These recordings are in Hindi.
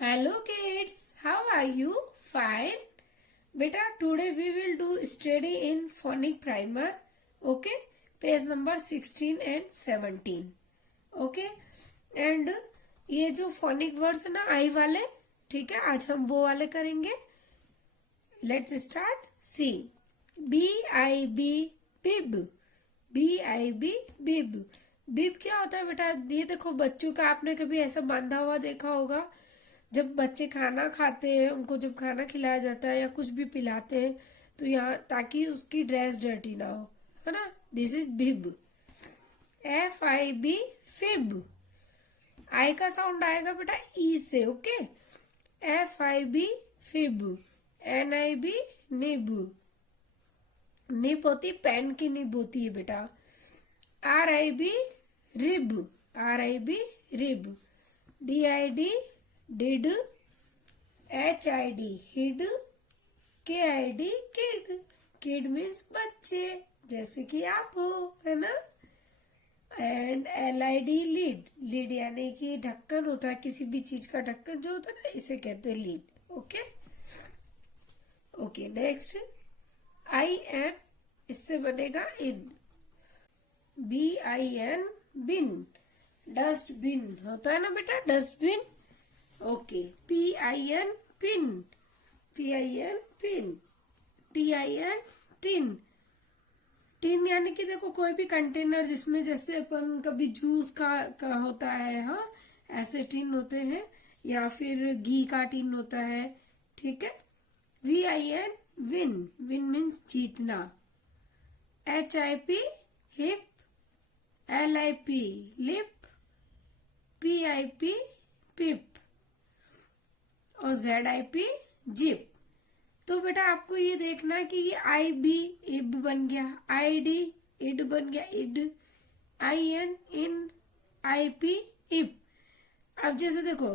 Hello kids, how are you? Fine. Beta, today we will do study in phonic primer. Okay, page number 16 and 17. Okay, and ये जो phonic words है ना आई वाले, ठीक है, आज हम वो वाले करेंगे. Let's start. See, B-I-B, bib. B-I-B, bib. बिब क्या होता है बेटा? ये देखो, बच्चों का आपने कभी ऐसा बांधा हुआ देखा होगा. जब बच्चे खाना खाते हैं, उनको जब खाना खिलाया जाता है या कुछ भी पिलाते हैं, तो यहाँ ताकि उसकी ड्रेस डर्टी ना हो, है ना. This is bib. F-I-B, fib. I का साउंड आएगा बेटा ई से. Okay. F-I-B, fib. N-I-B, nib. Nib होती पेन की निब होती है बेटा. R-I-B, rib. R-I-B, rib. D-I-D, did. H-I-D, hid. K-I-D, kid. Kid means बच्चे, जैसे कि आप हो, है ना. And L-I-D, lead. लीड यानी कि ढक्कन होता है, किसी भी चीज का ढक्कन जो होता है ना, इसे कहते हैं lead. Okay. Okay, next I-N, इससे बनेगा इन. B-I-N, बिन. डस्टबिन होता है ना बेटा, dustbin. Okay. P-I-N, pin. P-I-N, pin. T-I-N, tin. Tin यानी कि देखो, कोई भी कंटेनर जिसमें जैसे अपन कभी जूस का होता है, हाँ, ऐसे टिन होते हैं, या फिर घी का टिन होता है. ठीक है. V-I-N, win. विन मीन्स जीतना. H-I-P, hip. L-I-P, lip. P-I-P, पिप. और Z-I-P, जिप. तो बेटा आपको ये देखना है कि ये I-B, इब बन गया. I-D, इड बन गया, इड. I-N, इन. I-P, इप. अब जैसे देखो,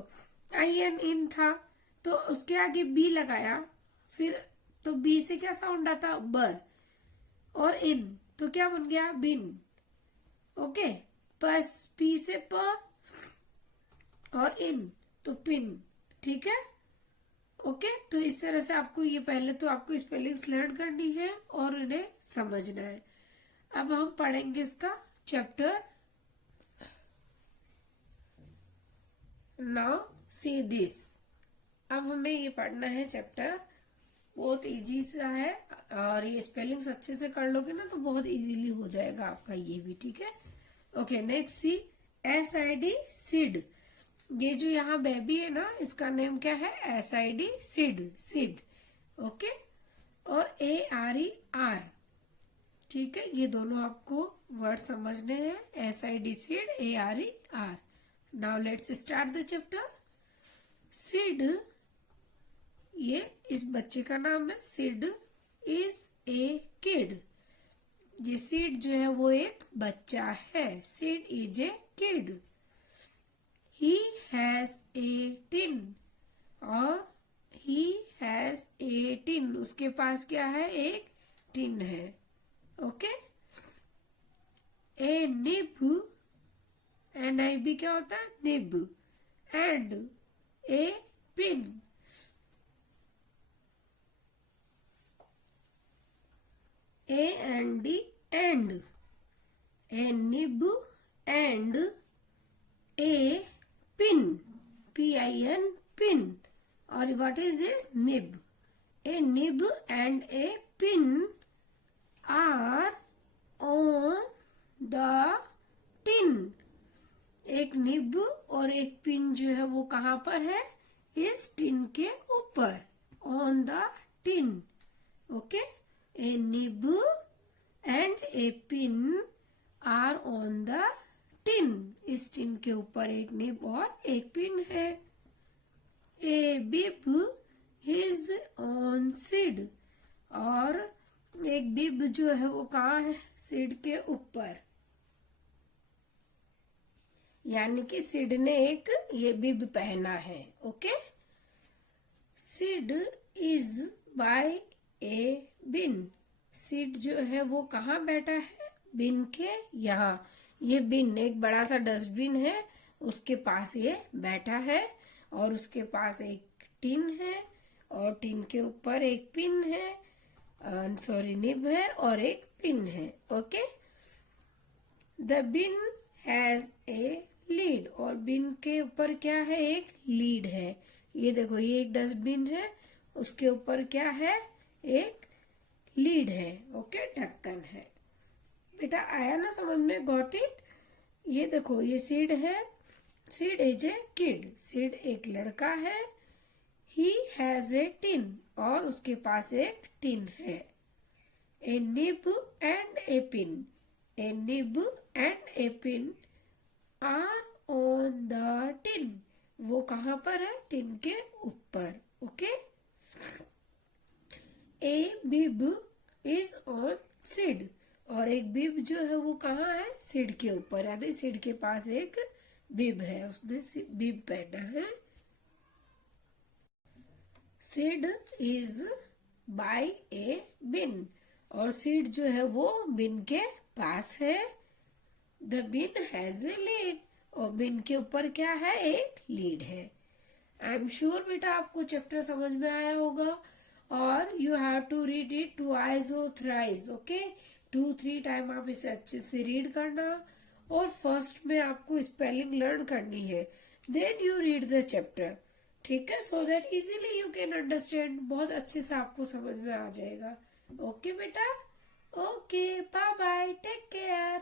I-N, इन था, तो उसके आगे B लगाया, फिर तो B से क्या साउंड आता? ब. और इन तो क्या बन गया? बिन. ओके. बस P से प और इन तो पिन. ठीक है. ओके. तो इस तरह से आपको ये पहले तो आपको स्पेलिंग्स लर्न करनी है और इन्हें समझना है. अब हम पढ़ेंगे इसका चैप्टर. Now see this. अब हमें ये पढ़ना है चैप्टर. बहुत इजी सा है, और ये स्पेलिंग्स अच्छे से कर लोगे ना तो बहुत इजीली हो जाएगा आपका ये भी. ठीक है. ओके. नेक्स्ट सी. S-I-D, सिड. ये जो यहाँ बेबी है ना, इसका नेम क्या है? S-I-D, सिड. सिड. ओके. और A-R-E, आर. ठीक है. ये दोनों आपको वर्ड समझने हैं. S-I-D, Sid. A-R-E, are. Now let's start the chapter. Sid, ये इस बच्चे का नाम है. Sid is a kid. ये सिड जो है वो एक बच्चा है. Sid is a kid. He has a tin. और he has a tin, उसके पास क्या है? एक टिन है. ओके. A nib, N-I-B क्या होता है? Nib. And a pin. A-N-D, and. A nib and a pin. P-I-N, pin. Or what is this? Nib. A nib and a pin are on the tin. एक निब और एक पिन जो है वो कहाँ पर है? इस टिन के ऊपर. On the tin. Okay. A nib and a pin are on the tin. इस टिन के ऊपर एक निब और एक पिन है. ए बिब इज ऑन सिड. और एक बिब जो है वो कहाँ है? सिड के ऊपर. यानी कि सिड ने एक ये बिब पहना है. Okay. Sid is by a बिन. सिड जो है वो कहाँ बैठा है? बिन के यहाँ. ये बिन एक बड़ा सा डस्टबिन है, उसके पास ये बैठा है. और उसके पास एक टिन है और टिन के ऊपर एक पिन है, सॉरी निब है और एक पिन है. Okay. The bin has a lid और बिन के ऊपर क्या है, एक लीड है. ये देखो, ये एक डस्टबिन है, उसके ऊपर क्या है, एक लीड है. ओके, ढक्कन है. बेटा आया ना समझ में, गॉट इट. ये देखो, ये सीड है. Sid is a kid. Seed एक लड़का है. ही हैज ए टिन और उसके पास एक टिन है. A nib and a pin. A nib and a pin are on the tin. वो कहाँ पर है, टिन के ऊपर. Okay. A bib is on seed और एक बिब जो है वो कहाँ है, सीड के ऊपर, यानी सीड के पास एक बिब है, उसने बिब पहना है. Sid is by a bin और सीड जो है वो बिन के पास है. The bin has a lid और बिन के ऊपर क्या है, एक लीड है. आई एम श्योर बेटा आपको चैप्टर समझ में आया होगा और you have to read it twice और थ्राइस. ओके, 2-3 टाइम आप इसे अच्छे से रीड करना और फर्स्ट में आपको स्पेलिंग लर्न करनी है, then you read the chapter. ठीक है, so that easily you can understand. बहुत अच्छे से आपको समझ में आ जाएगा. ओके बेटा. Okay, bye bye, take care.